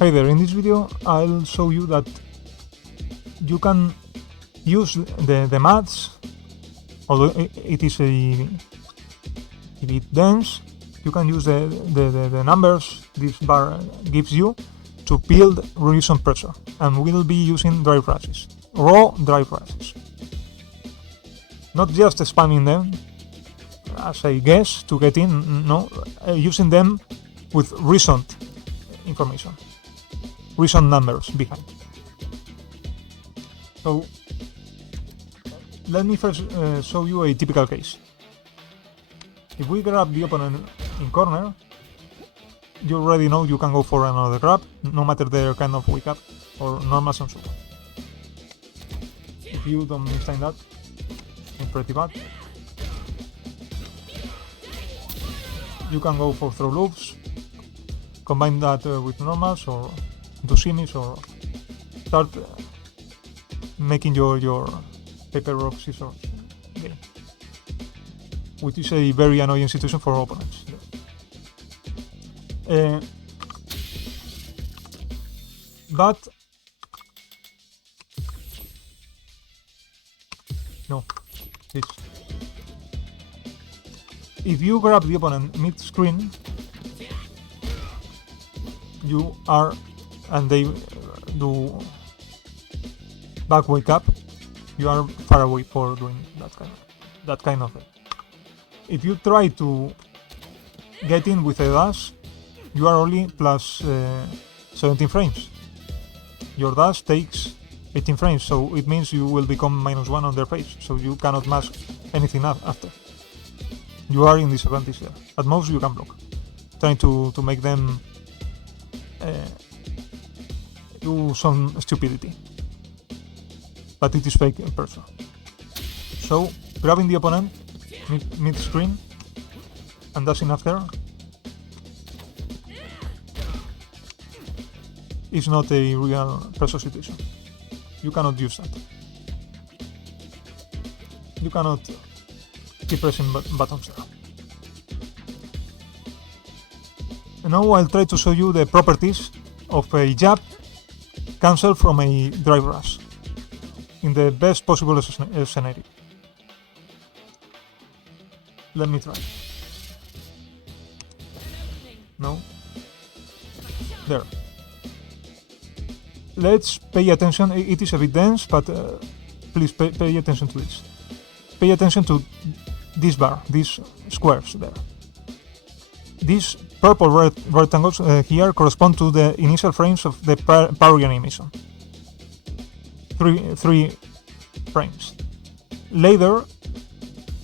Hey there, in this video I'll show you that you can use the maths, although it is a bit dense. You can use the numbers this bar gives you to build reason pressure, and we'll be using drive rushes, raw drive rushes. Not just spamming them as a guess to get in, no, using them with reasoned information, reasoned numbers behind. So let me first show you a typical case. If we grab the opponent in corner, you already know you can go for another grab, no matter their kind of wake up or normals and so on. If you don't understand that, it's pretty bad. You can go for throw loops, combine that with normals or do semis, or start making your paper rock scissors game, which is a very annoying situation for opponents. But no, this. If you grab the opponent mid-screen, you are, and they do back wake up, you are far away for doing that kind of thing. If you try to get in with a dash, you are only plus 17 frames. Your dash takes 18 frames, so it means you will become -1 on their face, so you cannot mask anything after. You are in disadvantage there. At most you can block, trying to make them do some stupidity, but it is fake in person. So grabbing the opponent mid-screen and dashing after is not a real pressure situation. You cannot use that. You cannot keep pressing buttons there. And now I'll try to show you the properties of a jab cancel from a drive rush in the best possible scenario. Let me try. No? There. Let's pay attention. It is a bit dense, but please pay attention to this. Pay attention to this bar, these squares there. These purple rectangles here correspond to the initial frames of the parry animation. Three frames. Later,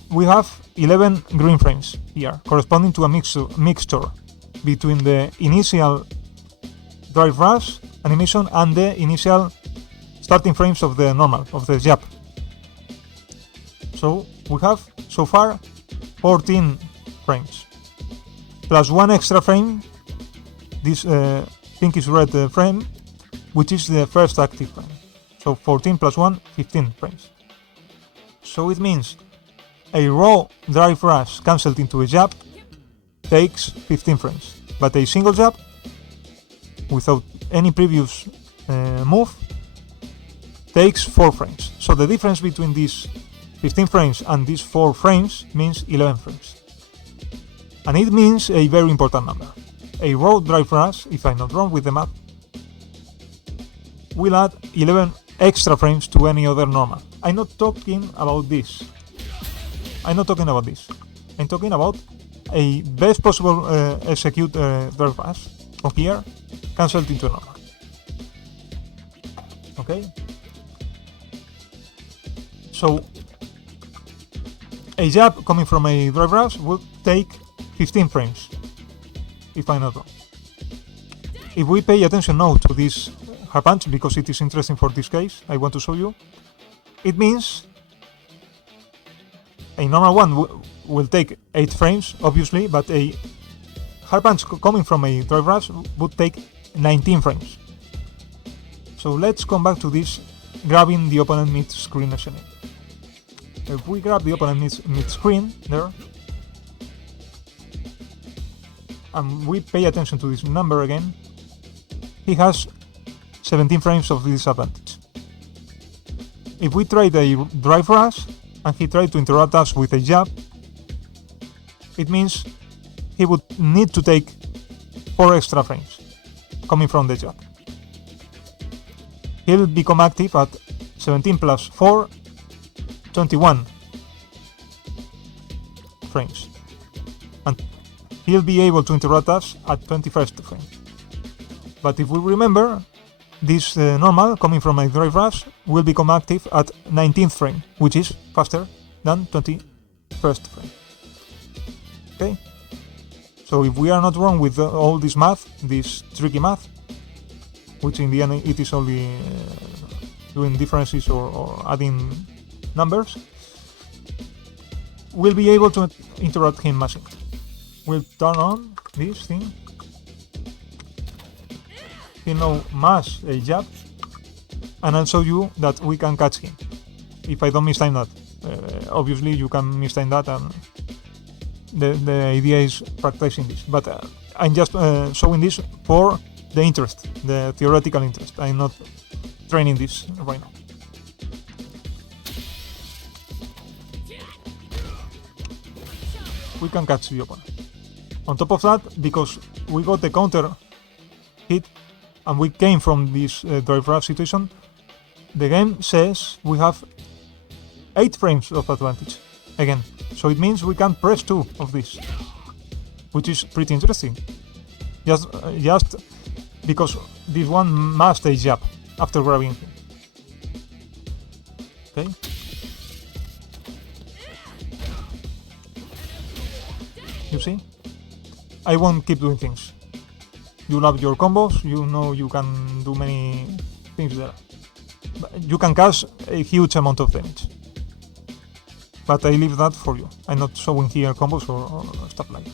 we have 11 green frames here, corresponding to a mixture between the initial drive rush animation and the initial starting frames of the normal, of the jab. So we have so far 14 frames, plus one extra frame, this pinkish red frame, which is the first active frame. So 14 plus 1, 15 frames. So it means a raw drive rush cancelled into a jab takes 15 frames, but a single jab without any previous move takes 4 frames. So the difference between these 15 frames and these 4 frames means 11 frames. And it means a very important number. A raw drive rush, if I'm not wrong with the math, will add 11 extra frames to any other normal. I'm not talking about this. I'm talking about a best possible execute drive rush from here, cancelled into normal. Okay? So a jab coming from a drive rush will take 15 frames, if I'm not wrong. If we pay attention now to this hard punch, because it is interesting for this case, I want to show you, it means a normal one will take 8 frames, obviously, but a hard punch coming from a drive rush would take 19 frames. So let's come back to this grabbing the opponent mid-screen scenario. If we grab the opponent mid-screen there, and we pay attention to this number again, he has 17 frames of disadvantage. If we trade a drive rush and he tried to interrupt us with a jab, it means he would need to take 4 extra frames coming from the jab. He'll become active at 17 plus 4, 21 frames. And he'll be able to interrupt us at 21st frame. But if we remember, this normal coming from a drive rush will become active at 19th frame, which is faster than 21st frame. Okay? So if we are not wrong with all this math, this tricky math, which in the end it is only doing differences or adding numbers, we'll be able to interrupt him massively. We'll turn on this thing. He'll now mash a jab, and I'll show you that we can catch him if I don't mistime that. Obviously you can mistime that, and the idea is practicing this, but I'm just showing this for the interest, the theoretical interest. I'm not training this right now. We can catch the opponent. On top of that, because we got the counter hit and we came from this drive rush situation, the game says we have 8 frames of advantage again. So it means we can press 2 of this, which is pretty interesting. Just because this one must a jab after grabbing him. Okay. You see? I won't keep doing things. You love your combos, you know you can do many things there. You can cause a huge amount of damage. But I leave that for you. I'm not showing here combos or stuff like that.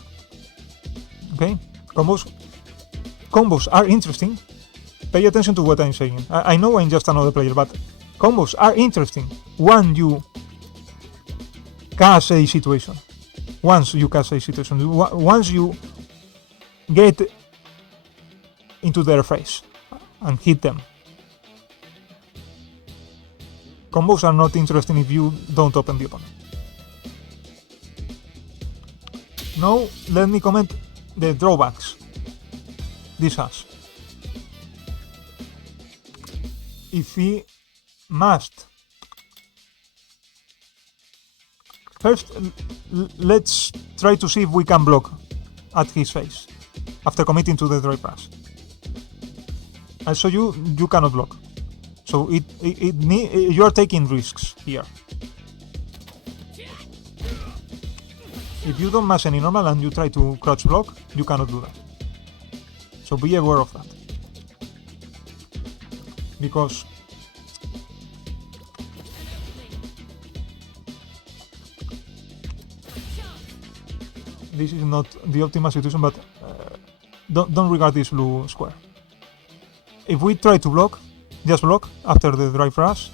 Okay? Combos are interesting. Pay attention to what I'm saying. I know I'm just another player, but combos are interesting when you cast a situation. Once you get into their face and hit them. Combos are not interesting if you don't open the opponent. Now let me comment the drawbacks this has. If he must, first let's try to see if we can block at his face after committing to the drive rush. I'll show you cannot block. So you are taking risks here. If you don't mash any normal and you try to crouch block, you cannot do that. So be aware of that. Because this is not the optimal situation, but don't regard this blue square. If we try to block, just block after the drive rush,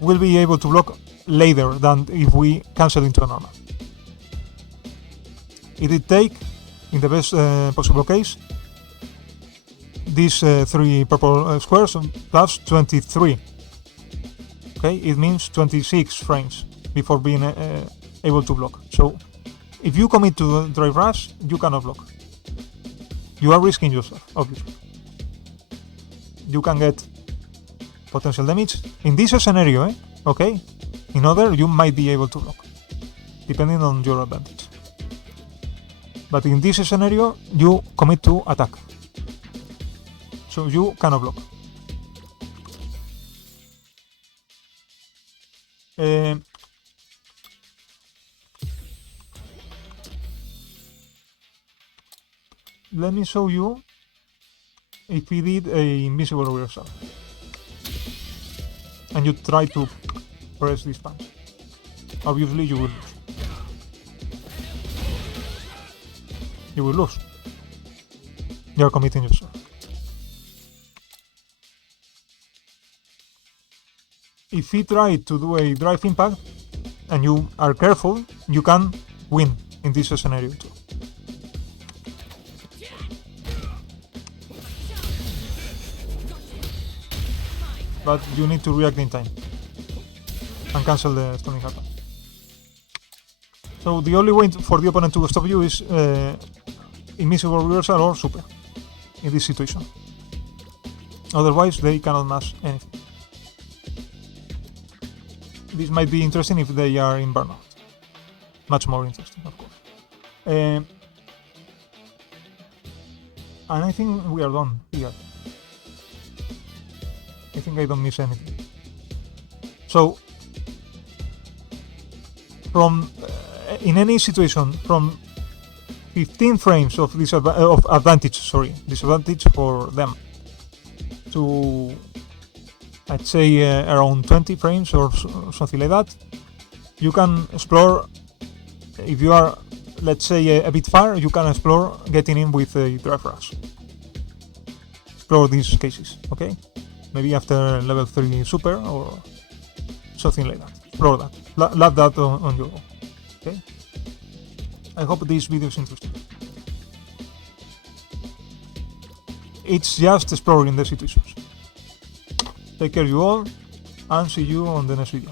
we'll be able to block later than if we cancel into a normal. It would take, in the best possible case, these 3 purple squares plus 23. Okay, it means 26 frames before being able to block. So if you commit to the drive rush, you cannot block. You are risking yourself, obviously. You can get potential damage in this scenario, okay? In other, you might be able to block, depending on your advantage. But in this scenario, you commit to attack, so you cannot block. Let me show you if we did a invisible reversal and you try to press this punch. Obviously you will lose. You will lose. You are committing yourself. If he tried to do a drive impact and you are careful, you can win in this scenario too. but you need to react in time and cancel the stunning attack. So the only way for the opponent to stop you is Invisible Reversal or Super in this situation. Otherwise, they cannot mash anything. This might be interesting if they are in Burnout. Much more interesting, of course. And I think we are done here. I think I don't miss anything. So, from in any situation, from 15 frames of disadvantage for them, to I'd say around 20 frames or something like that, you can explore. If you are, let's say, a bit far, you can explore getting in with a Drive Rush. Explore these cases, okay? Maybe after level 3 Super or something like that. Explore that. Love that on your own, okay? I hope this video is interesting. It's just exploring the situations. Take care you all, and see you on the next video.